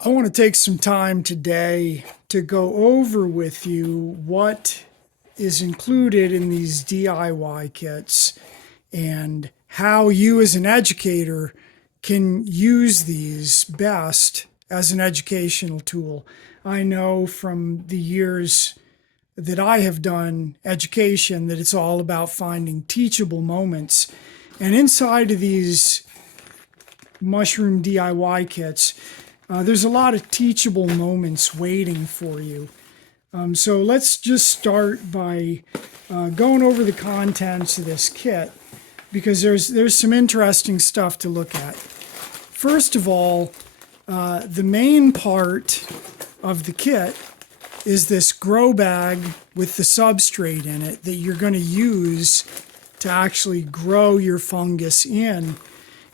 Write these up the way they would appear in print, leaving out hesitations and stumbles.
I want to take some time today to go over with you what is included in these DIY kits and how you as an educator can use these best as an educational tool. I know from the years that I have done education that it's all about finding teachable moments. And inside of these mushroom DIY kits, there's a lot of teachable moments waiting for you. So let's just start by going over the contents of this kit because there's some interesting stuff to look at. First of all, the main part of the kit is this grow bag with the substrate in it that you're going to use to actually grow your fungus in.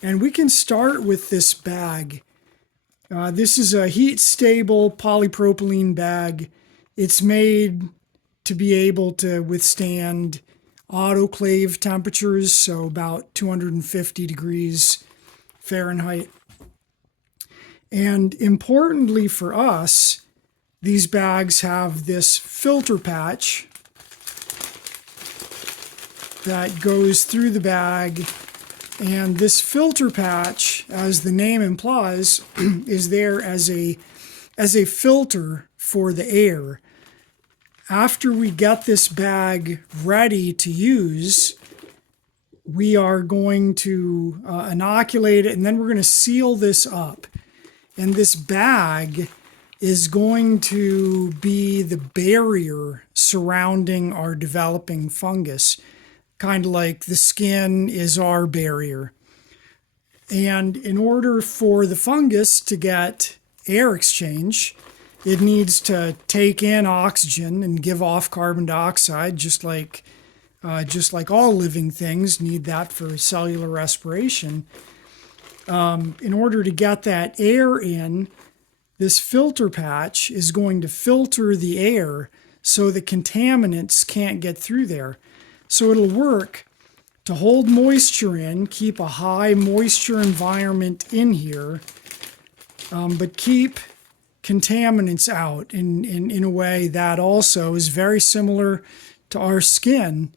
And we can start with this bag. This is a heat-stable polypropylene bag. It's made to be able to withstand autoclave temperatures, so about 250 degrees Fahrenheit. And importantly for us, these bags have this filter patch that goes through the bag. And this filter patch, as the name implies, is there as a filter for the air. After we get this bag ready to use, we are going to inoculate it, and then we're going to seal this up. And this bag is going to be the barrier surrounding our developing fungus. Kind of like the skin is our barrier. And in order for the fungus to get air exchange, it needs to take in oxygen and give off carbon dioxide, just like all living things need that for cellular respiration. In order to get that air in, this filter patch is going to filter the air so the contaminants can't get through there. So it'll work to hold moisture in, keep a high moisture environment in here, but keep contaminants out in a way that also is very similar to our skin.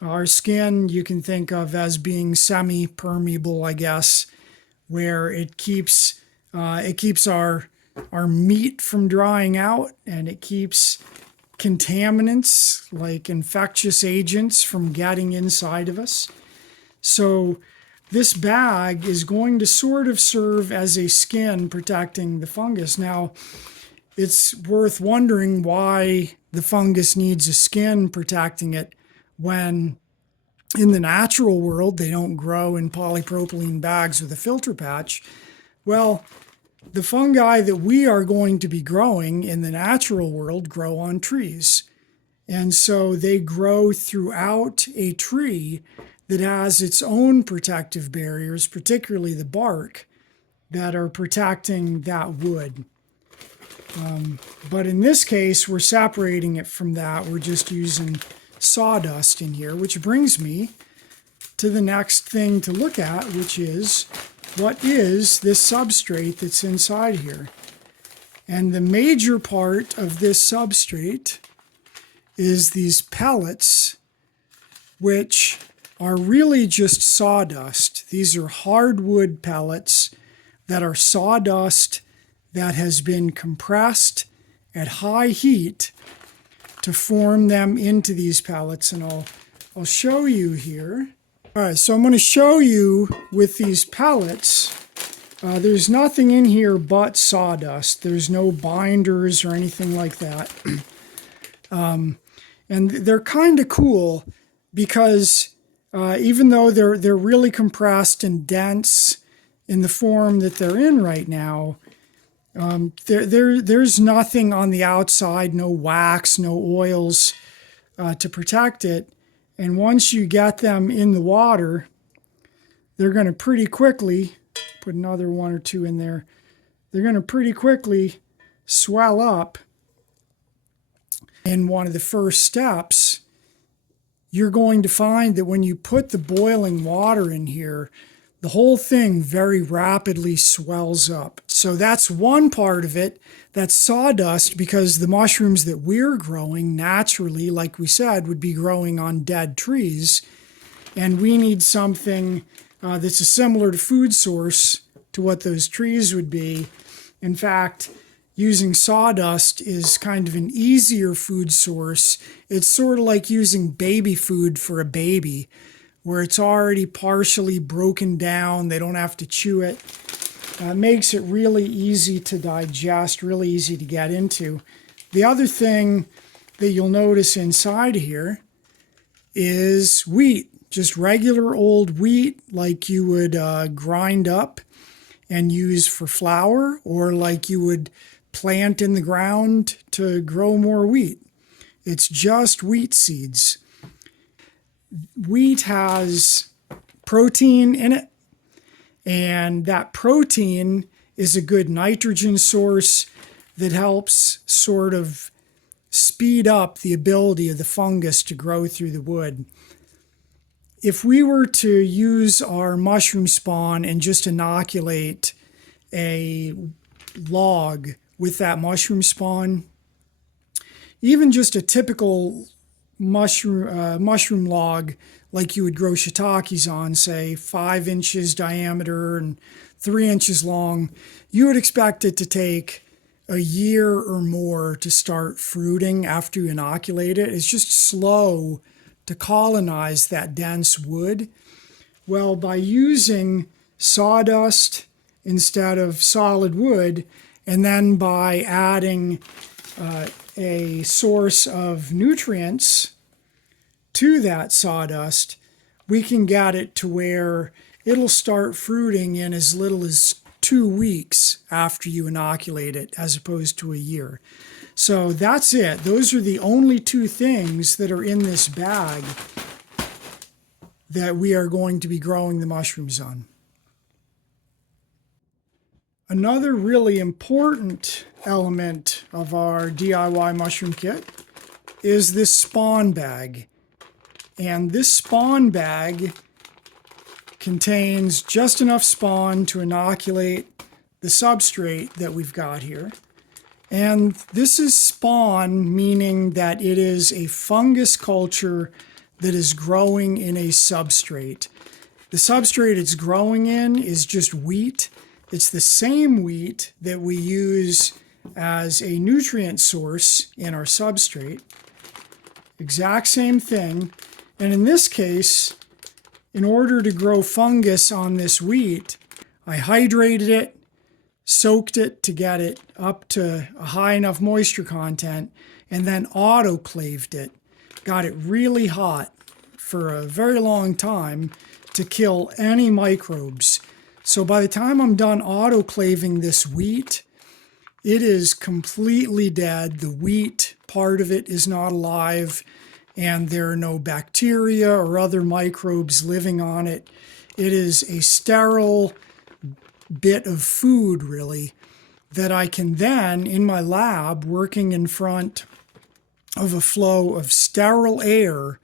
Our skin you can think of as being semi-permeable, I guess, where it keeps our meat from drying out, and it keeps contaminants like infectious agents from getting inside of us. So this bag is going to sort of serve as a skin protecting the fungus. Now, it's worth wondering why the fungus needs a skin protecting it when in the natural world they don't grow in polypropylene bags with a filter patch. Well, the fungi that we are going to be growing in the natural world grow on trees. And so they grow throughout a tree that has its own protective barriers, particularly the bark, that are protecting that wood. But in this case, we're separating it from that. We're just using sawdust in here, which brings me to the next thing to look at, which is what is this substrate that's inside here? And the major part of this substrate is these pellets, which are really just sawdust. These are hardwood pellets that are sawdust that has been compressed at high heat to form them into these pellets. And I'll show you here. All right, so I'm going to show you with these pellets. There's nothing in here but sawdust. There's no binders or anything like that. And they're kind of cool because even though they're really compressed and dense in the form that they're in right now, there's nothing on the outside, no wax, no oils to protect it. And once you get them in the water, they're going to pretty quickly, put another one or two in there, they're going to pretty quickly swell up. And one of the first steps, you're going to find that when you put the boiling water in here, the whole thing very rapidly swells up. So that's one part of it. That's sawdust, because the mushrooms that we're growing naturally, like we said, would be growing on dead trees. And we need something that's a similar to food source to what those trees would be. In fact, using sawdust is kind of an easier food source. It's sort of like using baby food for a baby, where it's already partially broken down. They don't have to chew it. It makes it really easy to digest, really easy to get into. The other thing that you'll notice inside here is wheat, just regular old wheat like you would grind up and use for flour, or like you would plant in the ground to grow more wheat. It's just wheat seeds. Wheat has protein in it, and that protein is a good nitrogen source that helps sort of speed up the ability of the fungus to grow through the wood. If we were to use our mushroom spawn and just inoculate a log with that mushroom spawn, even just a typical mushroom log like you would grow shiitakes on, say 5 inches diameter and 3 inches long, you would expect it to take a year or more to start fruiting after you inoculate it. It's just slow to colonize that dense wood. Well, by using sawdust instead of solid wood, and then by adding a source of nutrients to that sawdust, we can get it to where it'll start fruiting in as little as 2 weeks after you inoculate it, as opposed to a year. So that's it. Those are the only 2 things that are in this bag that we are going to be growing the mushrooms on. Another really important element of our DIY mushroom kit is this spawn bag. And this spawn bag contains just enough spawn to inoculate the substrate that we've got here. And this is spawn, meaning that it is a fungus culture that is growing in a substrate. The substrate it's growing in is just wheat. It's the same wheat that we use as a nutrient source in our substrate. Exact same thing. And in this case, in order to grow fungus on this wheat, I hydrated it, soaked it to get it up to a high enough moisture content, and then autoclaved it. Got it really hot for a very long time to kill any microbes. So by the time I'm done autoclaving this wheat, it is completely dead. The wheat part of it is not alive, and there are no bacteria or other microbes living on it. It is a sterile bit of food, really, that I can then, in my lab, working in front of a flow of sterile air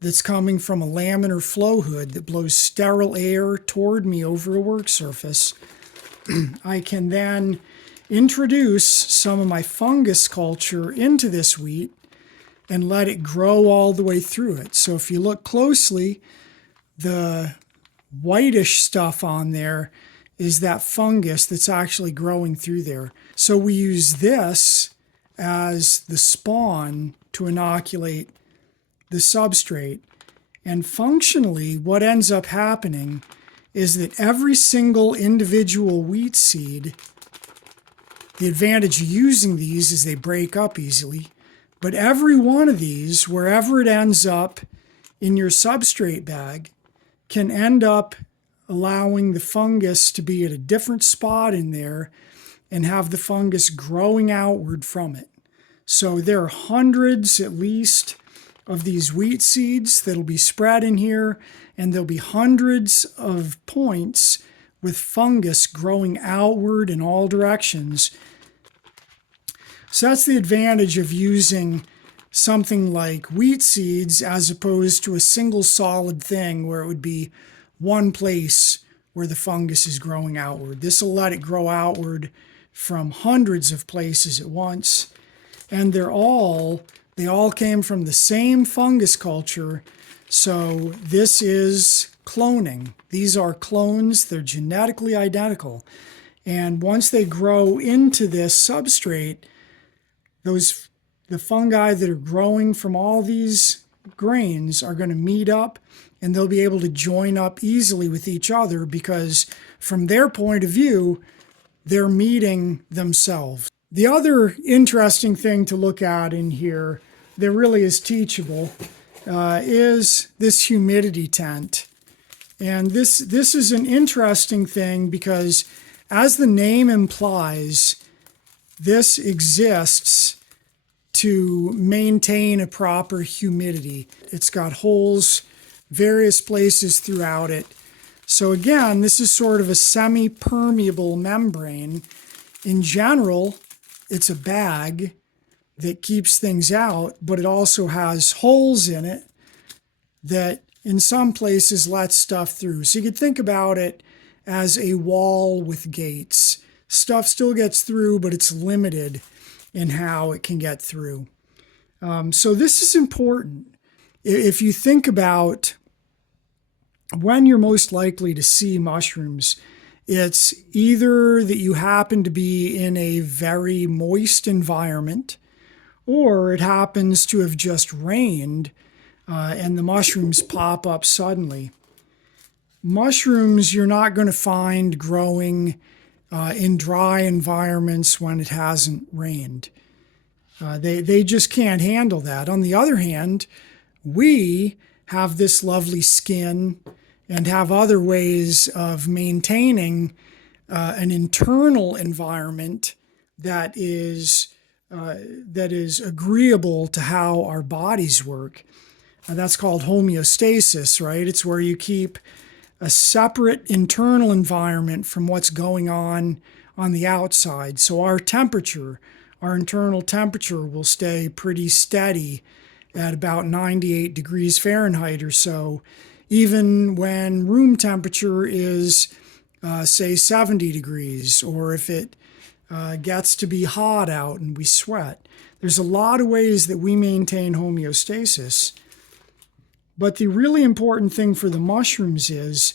that's coming from a laminar flow hood that blows sterile air toward me over a work surface, I can then introduce some of my fungus culture into this wheat and let it grow all the way through it. So if you look closely, the whitish stuff on there is that fungus that's actually growing through there. So we use this as the spawn to inoculate the substrate. And functionally, what ends up happening is that every single individual wheat seed, the advantage of using these is they break up easily, but every one of these, wherever it ends up in your substrate bag, can end up allowing the fungus to be at a different spot in there and have the fungus growing outward from it. So there are hundreds at least of these wheat seeds that'll be spread in here, and there'll be hundreds of points with fungus growing outward in all directions. So that's the advantage of using something like wheat seeds as opposed to a single solid thing where it would be one place where the fungus is growing outward. This will let it grow outward from hundreds of places at once. And they all came from the same fungus culture. So this is cloning. These are clones. They're genetically identical. And once they grow into this substrate, the fungi that are growing from all these grains are going to meet up, and they'll be able to join up easily with each other because from their point of view, they're meeting themselves. The other interesting thing to look at in here that really is teachable is this humidity tent. And this is an interesting thing because, as the name implies, this exists to maintain a proper humidity. It's got holes various places throughout it. So again, this is sort of a semi-permeable membrane. In general, it's a bag that keeps things out, but it also has holes in it that in some places let stuff through. So you could think about it as a wall with gates. Stuff still gets through, but it's limited in how it can get through. So this is important. If you think about when you're most likely to see mushrooms, it's either that you happen to be in a very moist environment, or it happens to have just rained and the mushrooms pop up suddenly. Mushrooms you're not going to find growing in dry environments when it hasn't rained. They just can't handle that. On the other hand, we have this lovely skin and have other ways of maintaining an internal environment that is agreeable to how our bodies work. That's called homeostasis, right? It's where you keep a separate internal environment from what's going on the outside. So our internal temperature will stay pretty steady at about 98 degrees Fahrenheit or so, even when room temperature is, say, 70 degrees, or if it gets to be hot out and we sweat. There's a lot of ways that we maintain homeostasis. But the really important thing for the mushrooms is,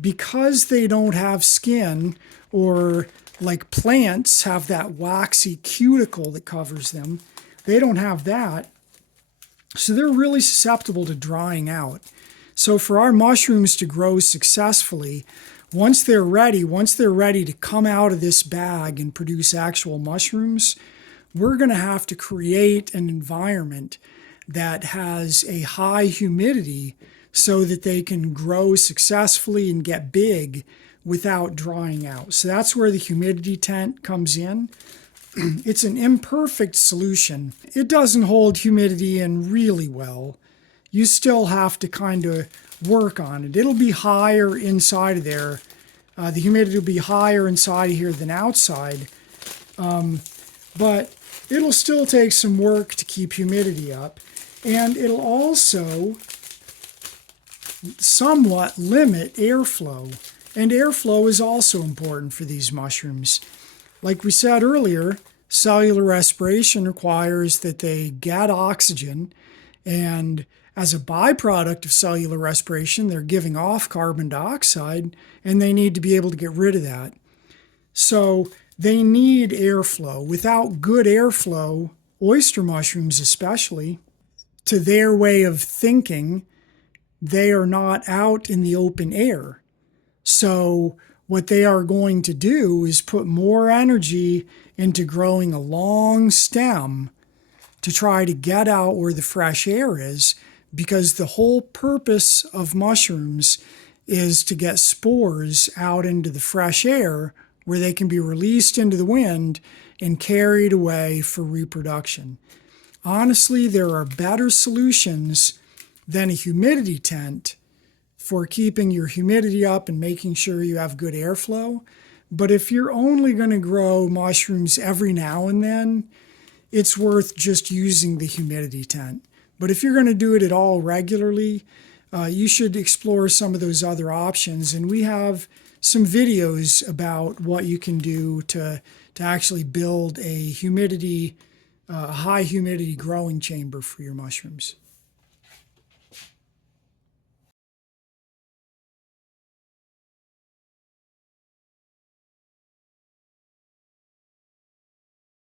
because they don't have skin, or like plants have that waxy cuticle that covers them, they don't have that. So they're really susceptible to drying out. So for our mushrooms to grow successfully, once they're ready to come out of this bag and produce actual mushrooms, we're going to have to create an environment that has a high humidity so that they can grow successfully and get big without drying out. So that's where the humidity tent comes in. It's an imperfect solution. It doesn't hold humidity in really well. You still have to kind of work on it. It'll be higher inside of there. The humidity will be higher inside of here than outside. But it'll still take some work to keep humidity up. And it'll also somewhat limit airflow. And airflow is also important for these mushrooms. Like we said earlier, cellular respiration requires that they get oxygen, and as a byproduct of cellular respiration, they're giving off carbon dioxide, and they need to be able to get rid of that. So they need airflow. Without good airflow, oyster mushrooms especially, to their way of thinking, they are not out in the open air. So what they are going to do is put more energy into growing a long stem to try to get out where the fresh air is, because the whole purpose of mushrooms is to get spores out into the fresh air where they can be released into the wind and carried away for reproduction. Honestly, there are better solutions than a humidity tent for keeping your humidity up and making sure you have good airflow. But if you're only going to grow mushrooms every now and then, it's worth just using the humidity tent. But if you're going to do it at all regularly, you should explore some of those other options. And we have some videos about what you can do to actually build a high humidity growing chamber for your mushrooms.